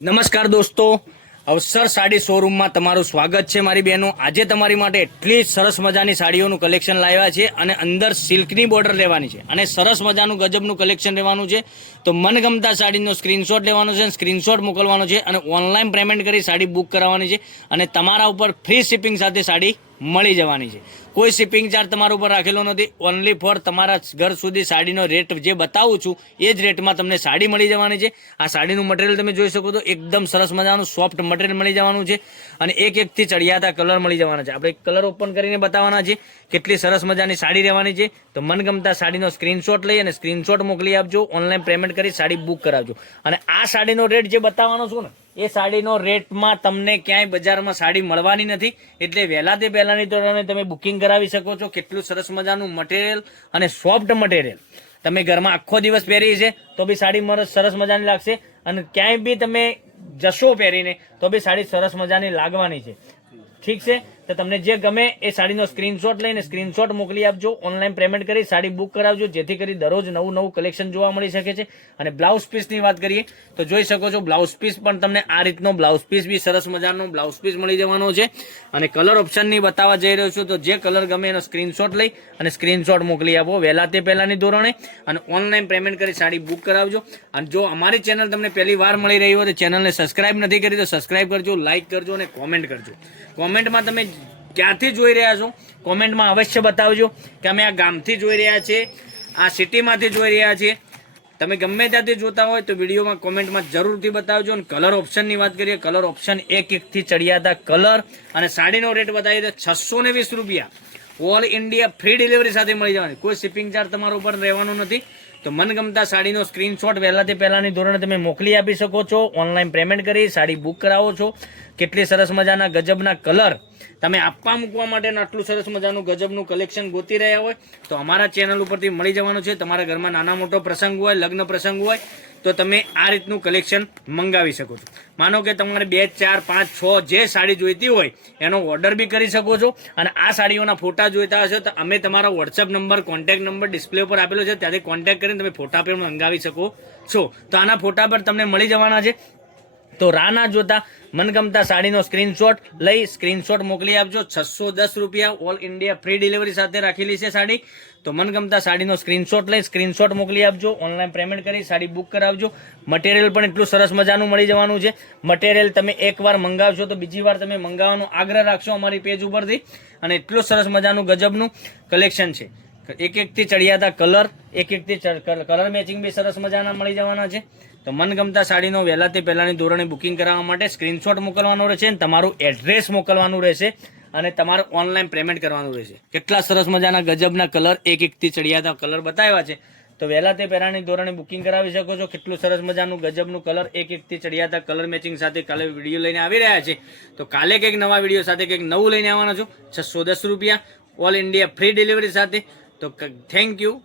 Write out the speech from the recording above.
નમસ્કાર દોસ્તો, અવસર સાડી શોરૂમમાં તમારું સ્વાગત છે મારી બહેનો। આજે તમારી માટે એટલી સરસ મજાની સાડીઓનું કલેક્શન લાવ્યા છે અને અંદર સિલ્કની બોર્ડર લેવાની છે અને સરસ મજાનું ગજબનું કલેક્શન લેવાનું છે। તો મનગમતા સાડીનો સ્ક્રીનશોટ લેવાનો છે, સ્ક્રીનશોટ મોકલવાનો છે અને ઓનલાઈન પેમેન્ટ કરી સાડી બુક કરાવવાની છે અને તમારા ઉપર ફ્રી શિપિંગ સાથે સાડી મળી જવાની છે। કોઈ શિપિંગ ચાર્જ તમારા ઉપર રાખેલો નથી, ઓનલી ફોર તમારા ઘર સુધી સાડીનો રેટ જે બતાવું છું એ જ રેટમાં તમને સાડી મળી જવાની છે। આ સાડીનું મટીરિયલ તમે જોઈ શકો તો એકદમ સરસ મજાનું સોફ્ટ મટીરિયલ મળી જવાનું છે અને એક એકથી ચડિયાતા કલર મળી જવાના છે। આપણે કલર ઓપન કરીને બતાવવાના છે કેટલી સરસ મજાની સાડી રહેવાની છે। તો મનગમતા સાડીનો સ્ક્રીનશોટ લઈ અને સ્ક્રીનશોટ મોકલી આપજો, ઓનલાઈન પેમેન્ટ કરી સાડી બુક કરાવજો। અને આ સાડીનો રેટ જે બતાવવાનો છું ને એ સાડીનો રેટમાં તમને ક્યાંય બજારમાં સાડી મળવાની નથી, એટલે વહેલા તે પહેલાની ધોરણે તમે બુકિંગ કરાવી શકો છો। કેટલું સરસ મજાનું મટીરિયલ અને સોફ્ટ મટીરિયલ, તમે ઘરમાં આખો દિવસ પહેરી છે તો બી સાડી સરસ મજાની લાગશે અને ક્યાંય બી તમે જશો પહેરીને તો બી સાડી સરસ મજાની લાગવાની છે। ઠીક છે, તો તમને જે ગમે એ સાડીનો સ્ક્રીનશોટ લઈને સ્ક્રીનશોટ મોકલી આપજો, ઓનલાઈન પેમેન્ટ કરી સાડી બુક કરાવજો, જેથી કરી દરરોજ નવું નવું કલેક્શન જોવા મળી શકે છે। અને બ્લાઉઝ પીસની વાત કરીએ તો જોઈ શકો છો બ્લાઉઝ પીસ પણ તમને આ રીતનો બ્લાઉઝ પીસ બી સરસ મજાનો બ્લાઉઝ પીસ મળી જવાનો છે। અને કલર ઓપ્શનની બતાવવા જઈ રહ્યો છું, તો જે કલર ગમે એનો સ્ક્રીનશોટ લઈ અને સ્ક્રીનશોટ મોકલી આપો વહેલા તે પહેલાની ધોરણે અને ઓનલાઈન પેમેન્ટ કરી સાડી બુક કરાવજો। અને જો અમારી ચેનલ તમને પહેલી વાર મળી રહી હોય તો ચેનલને સબસ્ક્રાઇબ નથી કરી તો સબસ્ક્રાઇબ કરજો, લાઇક કરજો અને કોમેન્ટ કરજો। કોમેન્ટમાં તમે ક્યાંથી જોઈ રહ્યા છો કોમેન્ટમાં અવશ્ય બતાવજો કે અમે આ ગામથી જોઈ રહ્યા છીએ, આ સિટીમાંથી જોઈ રહ્યા છીએ। તમે ગમે ત્યાંથી જોતા હોય તો વિડીયોમાં કોમેન્ટમાં જરૂરથી બતાવજો। અને કલર ઓપ્શનની વાત કરીએ, કલર ઓપ્શન એક એકથી ચડિયાતા કલર અને સાડીનો રેટ બતાવી દે 620 રૂપિયા, ઓલ ઇન્ડિયા ફ્રી ડિલિવરી સાથે મળી જવાની, કોઈ શિપિંગ ચાર્જ તમારા ઉપર રહેવાનો નથી। તો મનગમતા સાડીનો સ્ક્રીનશોટ વહેલા તે પહેલાની ધોરણે તમે મોકલી આપી શકો છો, ઓનલાઈન પેમેન્ટ કરી સાડી બુક કરાવો છો। કેટલી સરસ મજાના ગજબના કલર તમે આપવા મૂકવા માટે આટલું સરસ મજાનું ગજબનું કલેક્શન ગોતી રહ્યા હોય તો અમારા ચેનલ ઉપરથી મળી જવાનું છે। તમારા ઘરમાં નાના મોટો પ્રસંગ હોય, લગ્ન પ્રસંગ હોય તો તમે આ રીતનું કલેક્શન મંગાવી શકો છો। માનો કે તમારે 2, 4, 5, 6 જે સાડી જોઈતી હોય એનો ઓર્ડર બી કરી શકો છો। અને આ સાડીઓના ફોટા જોઈતા હશે તો અમે તમારા WhatsApp number, contact number display ઉપર આપેલો છે, ત્યાંથી કોન્ટેક્ટ કરીને તમે ફોટા પણ મંગાવી શકો છો। તો આના ફોટા પર તમને મળી જવાના છે। તો રાહ ના જોતા મનગમતા સાડીનો સ્ક્રીનશોટ લઈ સ્ક્રીનશોટ મોકલી આપજો। 610 રૂપિયા ઓલ ઇન્ડિયા ફ્રી ડિલિવરી સાથે રાખેલી છે સાડી। તો મનગમતા સાડીનો સ્ક્રીનશોટ લઈ સ્ક્રીનશોટ મોકલી આપજો, ઓનલાઈન પેમેન્ટ કરી સાડી બુક કરાવજો। મટીરિયલ પણ એટલું સરસ મજાનું મળી જવાનું છે। મટીરિયલ તમે એકવાર મંગાવશો તો બીજી વાર તમે મંગાવવાનો આગ્રહ રાખશો અમારી પેજ ઉપરથી। અને એટલું સરસ મજાનું ગજબનું કલેક્શન છે, એક એકથી ચડિયાતા કલર, એક એકથી કલર મેચિંગ બી સરસ મજાના મળી જવાના છે। તો મનગમતા સાડીનો વહેલા તે પહેલાની ધોરણે બુકિંગ કરાવવા માટે સ્ક્રીનશોટ મોકલવાનો રહેશે અને તમારું એડ્રેસ મોકલવાનું રહેશે અને તમારે ઓનલાઈન પેમેન્ટ કરવાનું રહેશે। કેટલા સરસ મજાના ગજબના કલર, એક એકથી ચડિયાતા કલર બતાવ્યા છે, તો વહેલા તે પહેલાની ધોરણે બુકિંગ કરાવી શકો છો। કેટલું સરસ મજાનું ગજબનું કલર, એક એકથી ચડિયાતા કલર મેચિંગ સાથે કાલે વિડીયો લઈને આવી રહ્યા છે। તો કાલે કંઈક નવા વિડીયો સાથે કંઈક નવું લઈને આવવાના છો। 610 રૂપિયા ઓલ ઇન્ડિયા ફ્રી ડિલિવરી સાથે। તો થેન્ક યુ।